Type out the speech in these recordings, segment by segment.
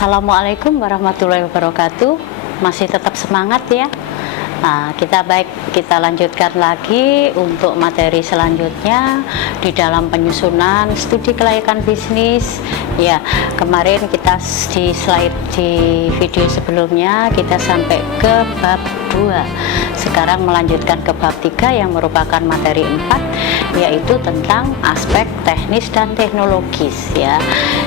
Assalamualaikum warahmatullahi wabarakatuh. Masih tetap semangat ya. Nah, kita lanjutkan lagi untuk materi selanjutnya di dalam penyusunan studi kelayakan bisnis. Ya, kemarin kita di video sebelumnya kita sampai ke bab 2. Sekarang melanjutkan ke bab 3 yang merupakan materi 4, yaitu tentang aspek teknis dan teknologis ya.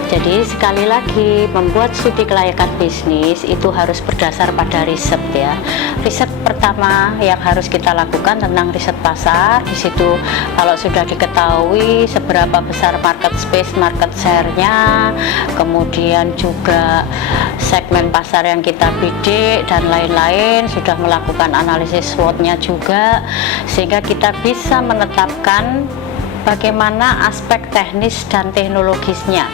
Jadi sekali lagi, membuat studi kelayakan bisnis itu harus berdasar pada riset ya. Riset pertama yang harus kita lakukan tentang riset pasar. Di situ kalau sudah diketahui seberapa besar market space, market share-nya, kemudian juga segmen pasar yang kita bidik dan lain-lain, sudah melakukan analisis SWOT-nya juga, sehingga kita bisa menetapkan bagaimana aspek teknis dan teknologisnya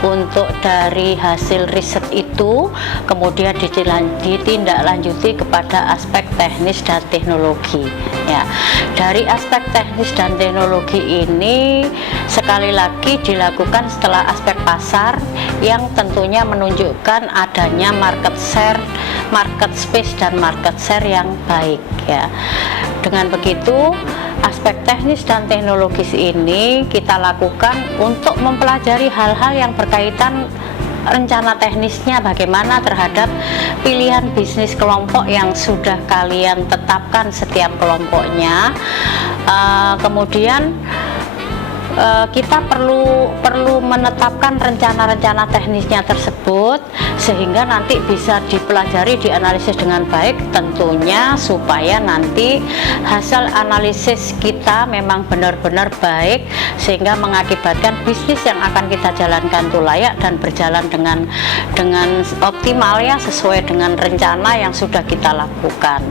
untuk dari hasil riset itu kemudian ditindaklanjuti kepada aspek teknis dan teknologi ya. Dari aspek teknis dan teknologi ini sekali lagi dilakukan setelah aspek pasar yang tentunya menunjukkan adanya market share, market space dan market share yang baik ya. Dengan begitu, aspek teknis dan teknologis ini kita lakukan untuk mempelajari hal-hal yang berkaitan rencana teknisnya bagaimana terhadap pilihan bisnis kelompok yang sudah kalian tetapkan setiap kelompoknya. Kemudian kita perlu menetapkan rencana-rencana teknisnya tersebut sehingga nanti bisa dipelajari, dianalisis dengan baik tentunya, supaya nanti hasil analisis kita memang benar-benar baik sehingga mengakibatkan bisnis yang akan kita jalankan itu layak dan berjalan dengan optimal ya, sesuai dengan rencana yang sudah kita lakukan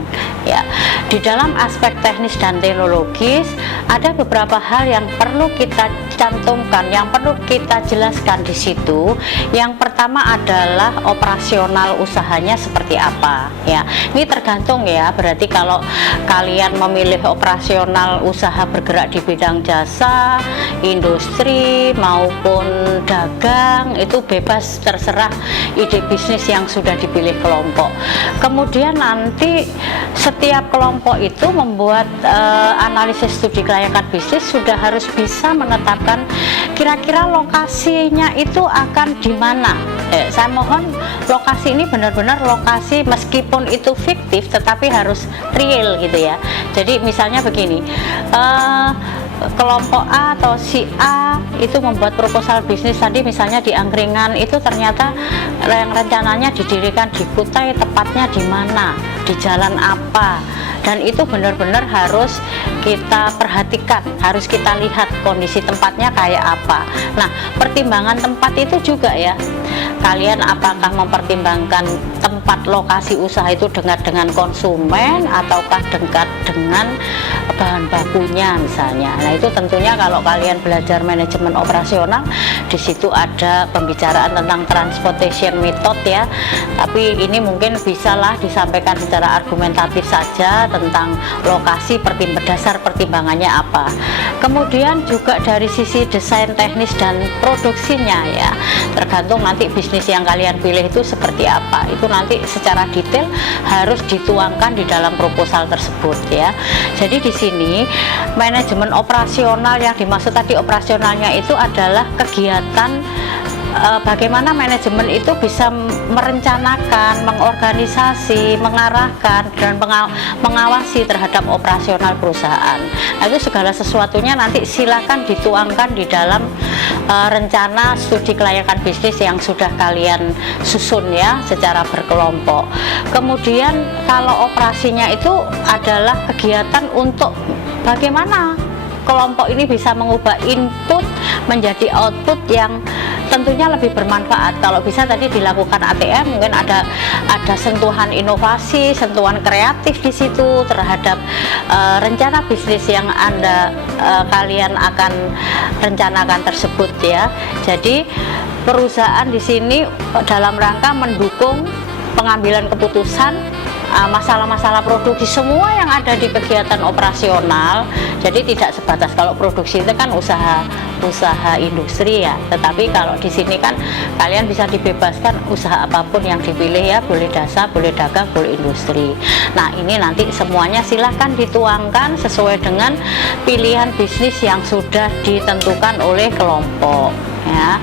ya. Di dalam aspek teknis dan teknologis ada beberapa hal yang perlu kita cantumkan, yang perlu kita jelaskan di situ. Yang pertama adalah operasional usahanya seperti apa ya. Ini tergantung ya, berarti kalau kalian memilih operasional usaha bergerak di bidang jasa, industri maupun dagang, itu bebas, terserah ide bisnis yang sudah dipilih kelompok. Kemudian nanti setiap kelompok itu membuat analisis studi kelayakan bisnis sudah harus bisa menetapkan kira-kira lokasinya itu akan di mana. Saya mohon lokasi ini benar-benar lokasi, meskipun itu fiktif tetapi harus real gitu ya. Jadi misalnya begini, kelompok A atau si A itu membuat proposal bisnis tadi misalnya di angkringan, itu ternyata yang rencananya didirikan di Kutai, tepatnya di mana, di jalan apa, dan itu benar-benar harus kita perhatikan, harus kita lihat kondisi tempatnya kayak apa. Nah, pertimbangan tempat itu juga ya, kalian apakah mempertimbangkan tempat lokasi usaha itu dekat dengan konsumen ataukah dekat dengan bahan bakunya misalnya. Nah, itu tentunya kalau kalian belajar manajemen operasional, di situ ada pembicaraan tentang transportation method ya. Tapi ini mungkin bisalah disampaikan secara argumentatif saja tentang lokasi, dasar pertimbangannya apa. Kemudian juga dari sisi desain teknis dan produksinya ya, tergantung nanti bisnis yang kalian pilih itu seperti apa. Itu nanti secara detail harus dituangkan di dalam proposal tersebut ya. Jadi di sini manajemen operasional yang dimaksud tadi, operasionalnya itu adalah kegiatan bagaimana manajemen itu bisa merencanakan, mengorganisasi, mengarahkan, dan mengawasi terhadap operasional perusahaan. Nah, itu segala sesuatunya nanti silakan dituangkan di dalam rencana studi kelayakan bisnis yang sudah kalian susun ya, secara berkelompok. Kemudian kalau operasinya itu adalah kegiatan untuk bagaimana kelompok ini bisa mengubah input menjadi output yang tentunya lebih bermanfaat. Kalau bisa tadi dilakukan ATM, mungkin ada sentuhan inovasi, sentuhan kreatif di situ terhadap rencana bisnis yang kalian akan rencanakan tersebut ya. Jadi perusahaan di sini dalam rangka mendukung pengambilan keputusan masalah-masalah produksi semua yang ada di kegiatan operasional. Jadi tidak sebatas, kalau produksi itu kan usaha industri ya, tetapi kalau di sini kan kalian bisa dibebaskan usaha apapun yang dipilih ya, boleh jasa, boleh dagang, boleh industri. Nah ini nanti semuanya silahkan dituangkan sesuai dengan pilihan bisnis yang sudah ditentukan oleh kelompok ya,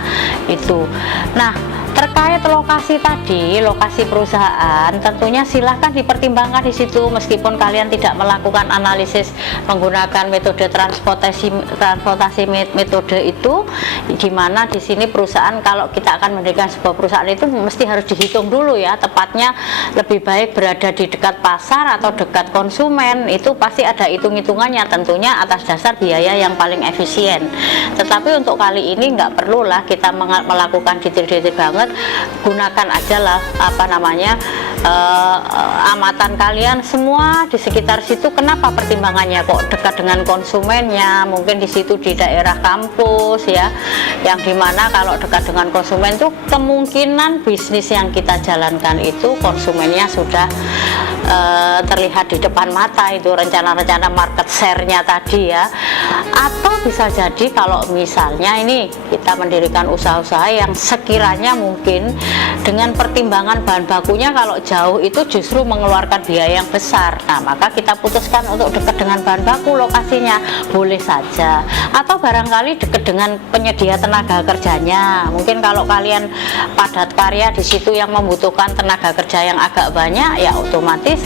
itu. Nah terkait lokasi tadi, lokasi perusahaan, tentunya silahkan dipertimbangkan di situ, meskipun kalian tidak melakukan analisis menggunakan metode transportasi metode itu, di mana di sini perusahaan, kalau kita akan mendirikan sebuah perusahaan itu mesti harus dihitung dulu ya, tepatnya lebih baik berada di dekat pasar atau dekat konsumen, itu pasti ada hitung-hitungannya tentunya atas dasar biaya yang paling efisien. Tetapi untuk kali ini nggak perlulah kita melakukan detail-detail banget, gunakan aja lah amatan kalian semua di sekitar situ. Kenapa pertimbangannya kok dekat dengan konsumennya? Mungkin di situ di daerah kampus ya, yang dimana kalau dekat dengan konsumen tuh kemungkinan bisnis yang kita jalankan itu konsumennya sudah terlihat di depan mata, itu rencana-rencana market share-nya tadi ya. Atau bisa jadi kalau misalnya ini kita mendirikan usaha-usaha yang sekiranya mungkin dengan pertimbangan bahan bakunya kalau jauh itu justru mengeluarkan biaya yang besar, nah maka kita putuskan untuk dekat dengan bahan baku lokasinya, boleh saja. Atau barangkali dekat dengan penyedia tenaga kerjanya, mungkin kalau kalian padat karya di situ yang membutuhkan tenaga kerja yang agak banyak ya, otomatis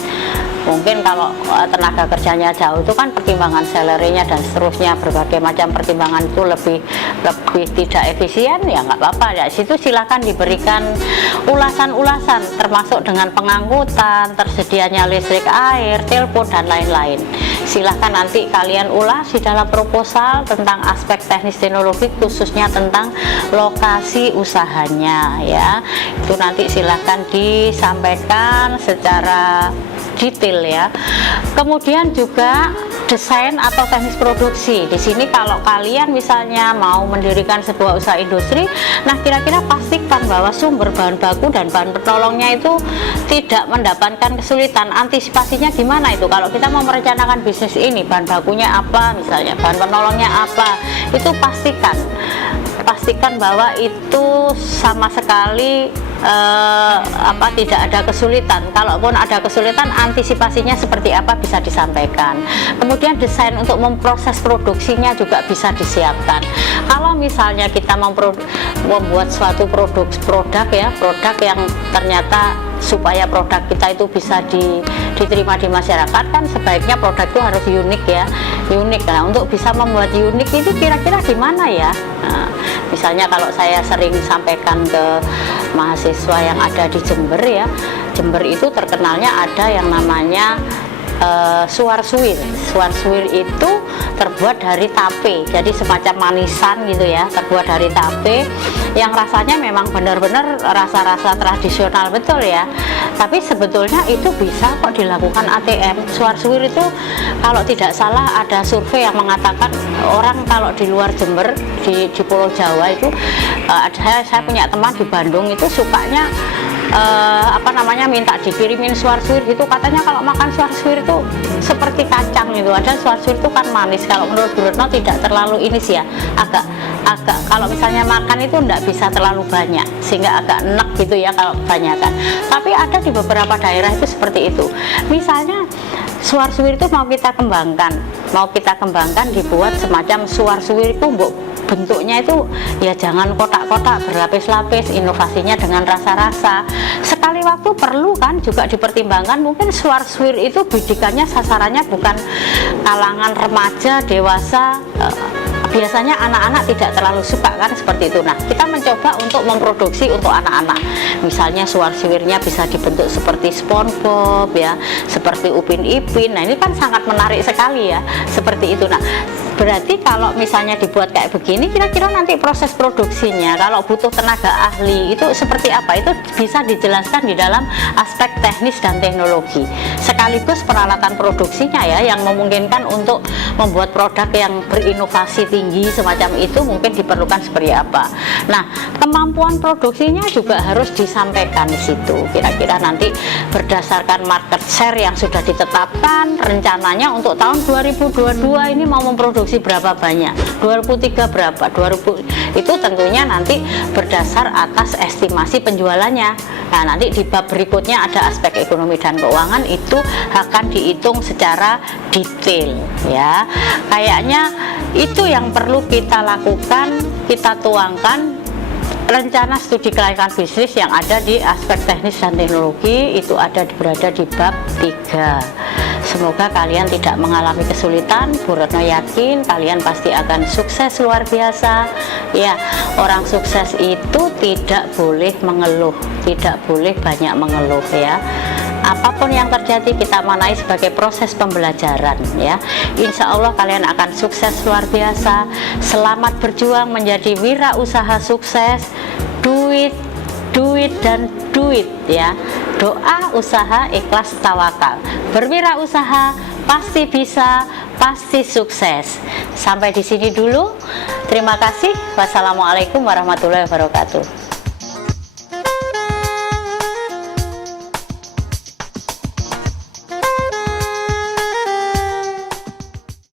mungkin kalau tenaga kerjanya jauh itu kan pertimbangan salary-nya dan seterusnya, berbagai macam pertimbangan itu lebih tidak efisien ya, nggak apa-apa ya. Situ silakan diberikan ulasan-ulasan termasuk dengan pengangkutan, tersedianya listrik, air, telepon dan lain-lain. Silahkan nanti kalian ulas di dalam proposal tentang aspek teknis teknologi, khususnya tentang lokasi usahanya ya. Itu nanti silahkan disampaikan secara detail ya. Kemudian juga desain atau teknis produksi. Di sini kalau kalian misalnya mau mendirikan sebuah usaha industri, nah kira-kira pastikan bahwa sumber bahan baku dan bahan penolongnya itu tidak mendapatkan kesulitan. Antisipasinya gimana itu? Kalau kita mau merencanakan bisnis ini, bahan bakunya apa misalnya, bahan penolongnya apa, itu pastikan bahwa itu sama sekali tidak ada kesulitan. Kalaupun ada kesulitan, antisipasinya seperti apa bisa disampaikan. Kemudian desain untuk memproses produksinya juga bisa disiapkan. Kalau misalnya kita membuat suatu produk yang ternyata supaya produk kita itu bisa diterima di masyarakat, kan sebaiknya produk itu harus unik ya, Nah, untuk bisa membuat unik itu kira-kira gimana ya? Nah, misalnya kalau saya sering sampaikan ke mahasiswa yang ada di Jember ya, Jember itu terkenalnya ada yang namanya suar suwir. Suar suwir itu terbuat dari tape, jadi semacam manisan gitu ya, terbuat dari tape yang rasanya memang benar-benar rasa-rasa tradisional betul ya. Tapi sebetulnya itu bisa kok dilakukan ATM. Suar suwir itu kalau tidak salah ada survei yang mengatakan orang kalau di luar Jember, di Pulau Jawa itu, saya punya teman di Bandung itu sukanya minta dikirimin suar suwir gitu, katanya kalau makan suar suwir itu seperti kacang gitu. Ada suar suwir itu kan manis, kalau menurut Bu Retno tidak terlalu ini sih ya, agak kalau misalnya makan itu enggak bisa terlalu banyak sehingga agak enak gitu ya kalau kebanyakan. Tapi ada di beberapa daerah itu seperti itu. Misalnya suar suwir itu mau kita kembangkan dibuat semacam suar suwir itu bentuknya itu ya jangan kotak-kotak berlapis-lapis, inovasinya dengan rasa-rasa. Sekali waktu perlu kan juga dipertimbangkan, mungkin suar suwir itu bidikannya sasarannya bukan kalangan remaja, dewasa, biasanya anak-anak tidak terlalu suka kan seperti itu. Nah, kita mencoba untuk memproduksi untuk anak-anak. Misalnya suar suwirnya bisa dibentuk seperti SpongeBob ya, seperti Upin Ipin. Nah, ini kan sangat menarik sekali ya, seperti itu. Nah, berarti kalau misalnya dibuat kayak begini, kira-kira nanti proses produksinya kalau butuh tenaga ahli itu seperti apa, itu bisa dijelaskan di dalam aspek teknis dan teknologi sekaligus peralatan produksinya ya, yang memungkinkan untuk membuat produk yang berinovasi tinggi tinggi semacam itu mungkin diperlukan seperti apa. Nah, kemampuan produksinya juga harus disampaikan di situ. Kira-kira nanti berdasarkan market share yang sudah ditetapkan, rencananya untuk tahun 2022 ini mau memproduksi berapa banyak, 2003 berapa, 2000 itu tentunya nanti berdasar atas estimasi penjualannya. Nah, nanti di bab berikutnya ada aspek ekonomi dan keuangan, itu akan dihitung secara detail ya. Kayaknya itu yang perlu kita lakukan, kita tuangkan rencana studi kelayakan bisnis yang ada di aspek teknis dan teknologi, itu berada di bab 3. Semoga kalian tidak mengalami kesulitan. Bu Retno yakin kalian pasti akan sukses luar biasa ya. Orang sukses itu tidak boleh mengeluh, tidak boleh banyak mengeluh ya. Apapun yang terjadi kita maknai sebagai proses pembelajaran ya. Insya Allah kalian akan sukses luar biasa. Selamat berjuang menjadi wirausaha sukses. Duit dan duit ya. Doa, usaha, ikhlas, tawakal. Berwirausaha pasti bisa, pasti sukses. Sampai di sini dulu. Terima kasih. Wassalamualaikum warahmatullahi wabarakatuh.